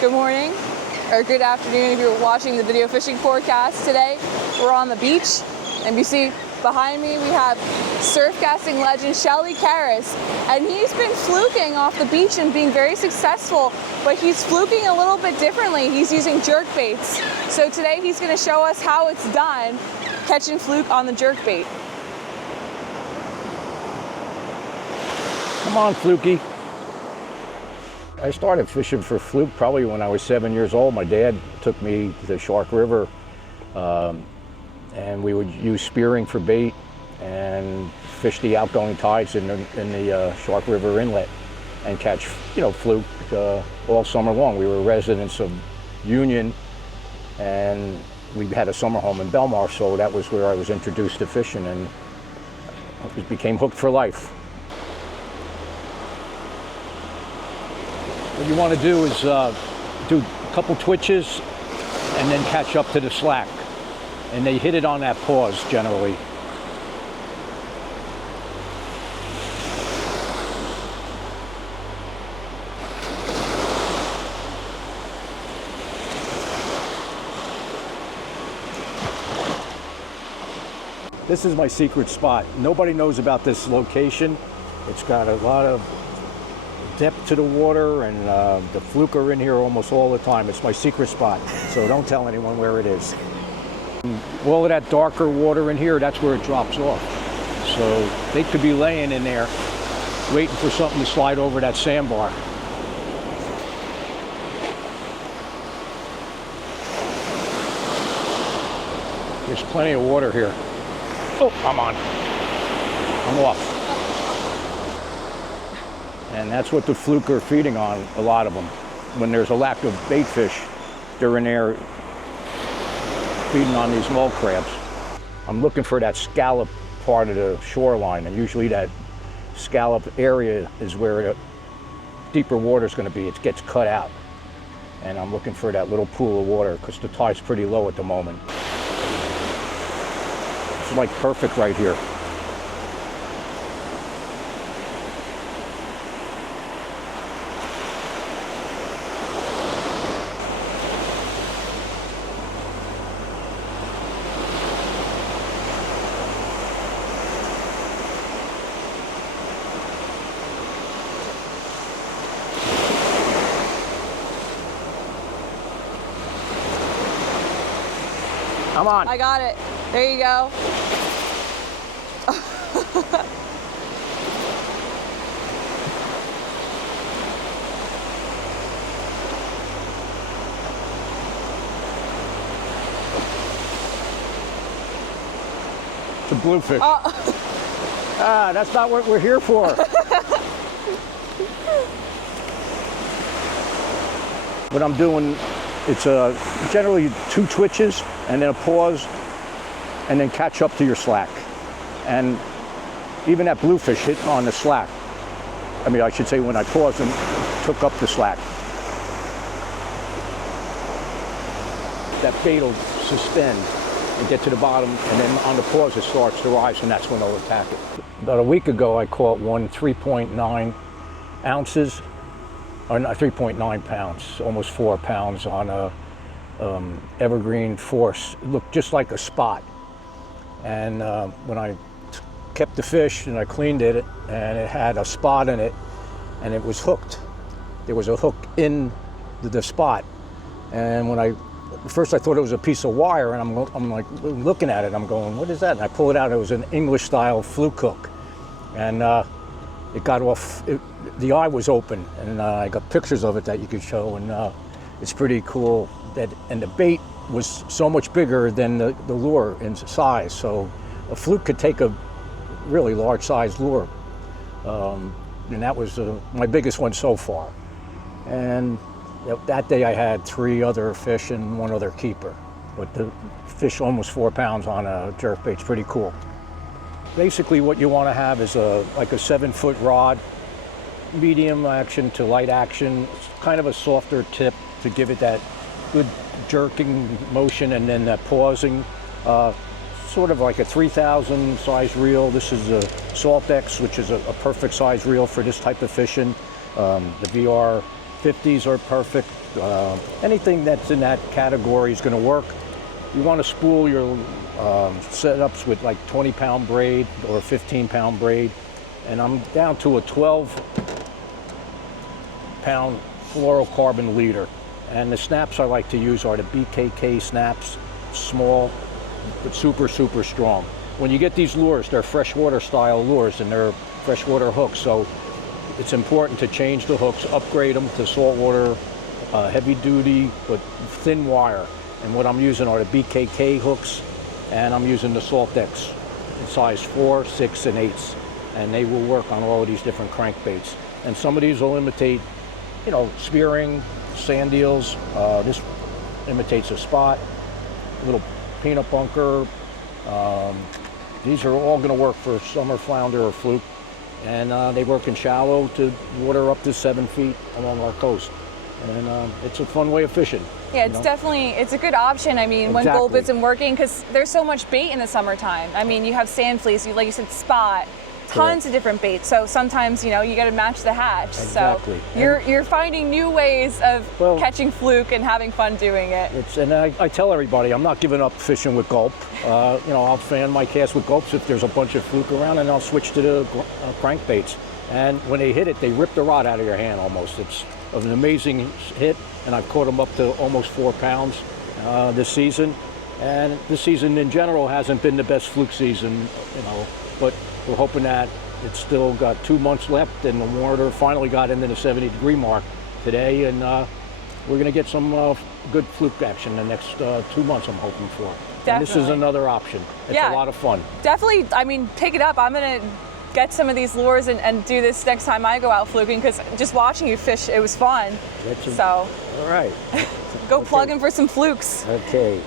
Good morning, or good afternoon if you're watching the video fishing forecast. Today, we're on the beach, and you see behind me we have surf casting legend Shell E Caris, and he's been fluking off the beach and being very successful, but he's fluking a little bit differently. He's using jerkbaits. So today he's going to show us how it's done, catching fluke on the jerkbait. Come on, Flukey. I started fishing for fluke probably when I was 7 years old. My dad took me to the Shark River, and we would use spearing for bait and fish the outgoing tides in the Shark River inlet and catch, fluke all summer long. We were residents of Union, and we had a summer home in Belmar, so that was where I was introduced to fishing, and I became hooked for life. What you want to do is do a couple twitches and then catch up to the slack. And they hit it on that pause generally. This is my secret spot. Nobody knows about this location. It's got a lot of depth to the water, and the fluke are in here almost all the time. It's my secret spot, so don't tell anyone where it is. All of that darker water in here, that's where it drops off. So they could be laying in there waiting for something to slide over that sandbar. There's plenty of water here. Oh, I'm on. I'm off. And that's what the fluke are feeding on, a lot of them. When there's a lack of bait fish, they're in there feeding on these mole crabs. I'm looking for that scallop part of the shoreline, and usually that scallop area is where the deeper water is going to be. It gets cut out. And I'm looking for that little pool of water because the tide's pretty low at the moment. It's like perfect right here. Come on. I got it. There you go. It's a bluefish. That's not what we're here for. What I'm doing, it's generally 2 twitches and then a pause and then catch up to your slack. And even that bluefish hit on the slack. I mean, I should say when I paused and took up the slack. That bait will suspend and get to the bottom, and then on the pause it starts to rise, and that's when they'll attack it. About a week ago I caught one 3.9 ounces, or not 3.9 pounds, almost 4 pounds on a evergreen force. It looked just like a spot. And when I kept the fish and I cleaned it, and it had a spot in it, and it was hooked. There was a hook in the spot. And when first I thought it was a piece of wire, and I'm like looking at it, I'm going, what is that? And I pull it out, it was an English style fluke hook. And it got off, the eye was open, and I got pictures of it that you could show, and it's pretty cool. And the bait was so much bigger than the lure in size, so a fluke could take a really large sized lure. And that was my biggest one so far. And that day I had 3 other fish and 1 other keeper. But the fish almost 4 pounds on a jerkbait is pretty cool. Basically what you want to have is like a 7-foot rod, medium action to light action, kind of a softer tip to give it that good jerking motion, and then that pausing. Sort of like a 3,000 size reel. This is a Salt X, which is a perfect size reel for this type of fishing. The VR 50s are perfect. Anything that's in that category is going to work. You want to spool your setups with like 20-pound braid or a 15-pound braid. And I'm down to a 12-pound fluorocarbon leader. And the snaps I like to use are the BKK snaps, small, but super, super strong. When you get these lures, they're freshwater style lures and they're freshwater hooks. So it's important to change the hooks, upgrade them to saltwater, heavy duty, but thin wire. And what I'm using are the BKK hooks, and I'm using the Salt X in size 4, 6, and 8s. And they will work on all of these different crankbaits. And some of these will imitate, you know, spearing, sand eels. This imitates a spot, a little peanut bunker. These are all going to work for summer flounder or fluke. And they work in shallow to water up to 7 feet along our coast. And it's a fun way of fishing. Yeah, it's definitely, it's a good option. I mean, when gulp isn't working, because there's so much bait in the summertime. I mean, you have sand fleas, like you said, spot, tons of different baits. So sometimes, you know, you got to match the hatch. Exactly. So you're finding new ways of catching fluke and having fun doing it. And I tell everybody, I'm not giving up fishing with gulp. You know, I'll fan my cast with gulps if there's a bunch of fluke around, and I'll switch to the crankbaits. And when they hit it, they rip the rod out of your hand almost. It's an amazing hit, and I've caught them up to almost 4 pounds this season. And this season in general hasn't been the best fluke season, you know, but we're hoping that it's still got 2 months left, and the water finally got into the 70-degree mark today, and we're going to get some good fluke action the next 2 months, I'm hoping for. Definitely. And this is another option. It's a lot of fun. Definitely, I mean, pick it up. I'm going to get some of these lures and do this next time I go out fluking, because just watching you fish, it was fun. So, all right. Go plug in for some flukes. Okay.